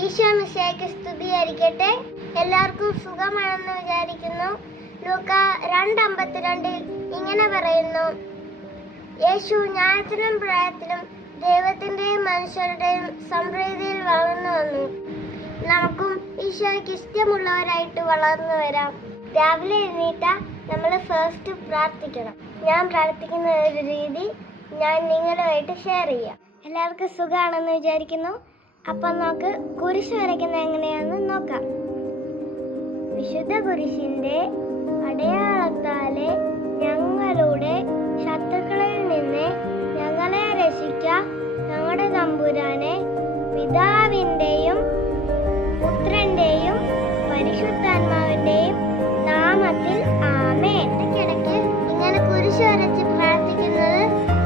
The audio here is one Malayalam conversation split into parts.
ഈശോ മിശിഹായ്ക്ക് സ്തുതിയായിരിക്കട്ടെ. എല്ലാവർക്കും സുഖമാണെന്ന് വിചാരിക്കുന്നു. ലൂക്ക 2:52 ഇങ്ങനെ പറയുന്നു: യേശു ജ്ഞാനത്തിലും പ്രായത്തിലും ദൈവത്തിന്റെയും മനുഷ്യരുടെയും സംപ്രീതിയിൽ വളർന്നു വന്നു. നമുക്കും ഈശോയ്ക്ക് ഇഷ്ടമുള്ളവരായിട്ട് വളർന്നു വരാം. രാവിലെ എഴുന്നേറ്റ നമ്മൾ ഫസ്റ്റ് പ്രാർത്ഥിക്കണം. ഞാൻ പ്രാർത്ഥിക്കുന്ന ഒരു രീതി ഞാൻ നിങ്ങളുമായിട്ട് ഷെയർ ചെയ്യാം. എല്ലാവർക്കും സുഖമാണെന്ന് വിചാരിക്കുന്നു. അപ്പം നമുക്ക് കുരിശ് വരയ്ക്കുന്നത് എങ്ങനെയാണെന്ന് നോക്കാം. വിശുദ്ധ കുരിശിന്റെ അടയാളത്താലെ ഞങ്ങളുടെ ശത്രുക്കളിൽ നിന്ന് ഞങ്ങളെ രക്ഷിക്കുക ഞങ്ങളുടെ തമ്പുരാനെ, പിതാവിൻ്റെയും പുത്രന്റെയും പരിശുദ്ധാത്മാവിന്റെയും നാമത്തിൽ ആമേൻ. ഇടയ്ക്കിടയ്ക്ക് ഇങ്ങനെ കുരിശ് വരച്ച് പ്രാർത്ഥിക്കുന്നത്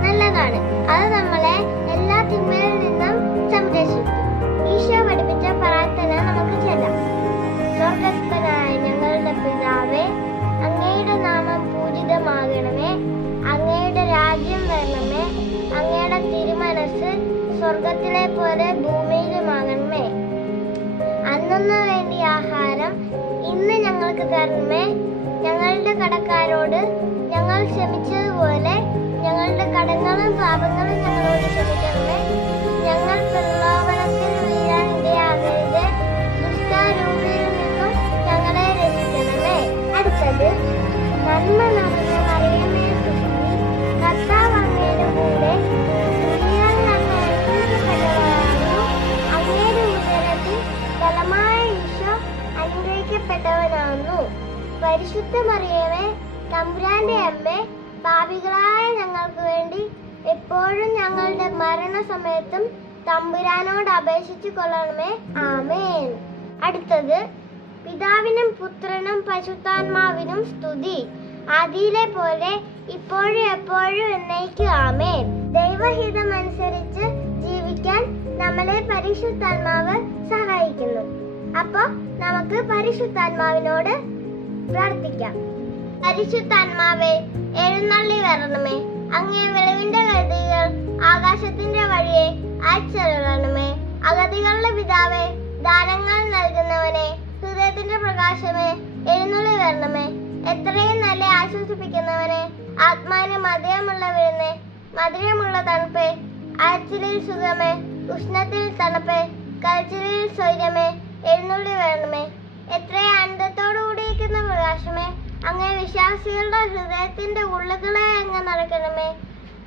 നല്ലതാണ്. അത് നമ്മളെ എല്ലാ തിന്മയിൽ നിന്നും സംരക്ഷിക്കും. ഈശോ പഠിപ്പിച്ച പ്രാർത്ഥന നമുക്ക് ചൊല്ലാം. സ്വർഗ്ഗസ്ഥനായ ഞങ്ങളുടെ പിതാവേ, അങ്ങയുടെ നാമം പൂജിതമാകണമേ, അങ്ങയുടെ രാജ്യം വരണമേ, അങ്ങയുടെ തിരുമനസ്സ് സ്വർഗത്തിലെ പോലെ ഭൂമിയിലുമാകണമേ. അന്നു വേണ്ടി ആഹാരം ഇന്ന് ഞങ്ങൾക്ക് തരണമേ. ഞങ്ങളുടെ കടക്കാരോട് ഞങ്ങൾ ക്ഷമിച്ചതുപോലെ ഞങ്ങളുടെ കടങ്ങളും പാപങ്ങളും ഞങ്ങളോട് ക്ഷമിക്കണമേ. ഞങ്ങൾ പ്രലോഭനത്തിൽ വീഴാൻ ഇടയാകരുത്, ദുഷ്ടാരൂപിയിൽ നിന്നും ഞങ്ങളെ രക്ഷിക്കണമേ. അടുത്തത്, നന്മ നിറഞ്ഞ മറിയമേ സുസ്തി, കർത്താവ് അങ്ങയുടെ കൂടെ, സ്ത്രീകളിൽ അങ്ങ് അനുഗ്രഹിക്കപ്പെട്ടവളാകുന്നു. അങ്ങയുടെ ഉദരത്തിൽ ഫലമായ ഈശോ അനുഗ്രഹിക്കപ്പെട്ടവനാകുന്നു. പരിശുദ്ധ മറിയമേ, തമ്പുരാന്റെ അമ്മേ, പാപികളായ ഞങ്ങൾക്ക് വേണ്ടി എപ്പോഴും ഞങ്ങളുടെ മരണസമയത്തും തമ്പുരാനോട് അപേക്ഷിച്ചു കൊള്ളണമേ. ആമേൻ. അടുത്തത്, പിതാവിനും പുത്രനും പരിശുദ്ധാത്മാവിനും സ്തുതി, ആദിയിലെ പോലെ ഇപ്പോഴും എപ്പോഴും എന്നേക്കും ആമേൻ. ദൈവഹിതമനുസരിച്ച് ജീവിക്കാൻ നമ്മളെ പരിശുദ്ധാത്മാവ് സഹായിക്കുന്നു. അപ്പൊ നമുക്ക് പരിശുദ്ധാത്മാവിനോട് പ്രാർത്ഥിക്കാം. പരിശുദ്ധാത്മാവേ, എഴുന്നള്ളി വരണമേ. അങ്ങേ വെളിവിന്റെ ഗതികൾ ആകാശത്തിന്റെ വഴിയെ അയച്ചരുളണമേ. അഗതികളുടെ പിതാവേ, ദാനങ്ങൾ നൽകുന്നവനെ, ഹൃദയത്തിന്റെ പ്രകാശമേ, എഴുന്നള്ളി വരണമേ. എത്രയും നല്ല ആശ്വസിപ്പിക്കുന്നവനെ, ആത്മാവിന് മധുരമുള്ളവരുന്നേ, മധുരമുള്ള തണുപ്പേ, അയച്ചിലിൽ സുഖമേ, ഉഷ്ണത്തിൽ തണുപ്പേ, കരച്ചിലിൽ സ്വൈര്യമേ, എഴുന്നള്ളി വരണമേ. എത്രയും ആനന്ദത്തോടു കൂടിയിരിക്കുന്ന പ്രകാശമേ, അങ്ങേ വിശ്വാസികളുടെ ഹൃദയത്തിന്റെ ഉള്ളുകളെ അങ്ങ് നടക്കണമേ.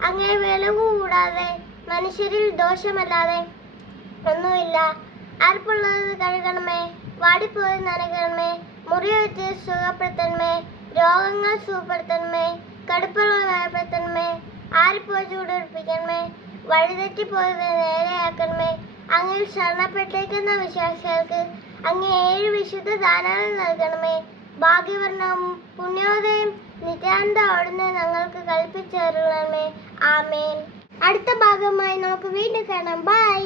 അങ്ങേ വെളിവ് കൂടാതെ മനുഷ്യരിൽ ദോഷമല്ലാതെ ഒന്നുമില്ല. അർപ്പുള്ളത് കഴുകണമേ, വാടിപ്പോയി നനയ്ക്കണമേ, മുറിവെച്ച് സുഖപ്പെടുത്തണമേ, രോഗങ്ങൾ സുഖപ്പെടുത്തണമേ, കടുപ്പുള്ള വേർപ്പെടുത്തണമേ, ആരിപ്പോയി ചൂടുപിടിപ്പിക്കണമേ, വഴിതെറ്റിപ്പോയത് നേരെയാക്കണമേ. അങ്ങ് ശരണപ്പെട്ടേക്കുന്ന വിശ്വാസികൾക്ക് അങ്ങ് 7 വിശുദ്ധ ദാനങ്ങൾ നൽകണമേ. ഭാഗ്യവർണ്ണവും പുണ്യോദയം നിത്യാനന്ദ അവിടുന്ന് ഞങ്ങൾക്ക് കൽപ്പിച്ചരുളണമേ. ആമേൻ. അടുത്ത ഭാഗമായി നമുക്ക് വീണ്ടും കാണാം. ബൈ.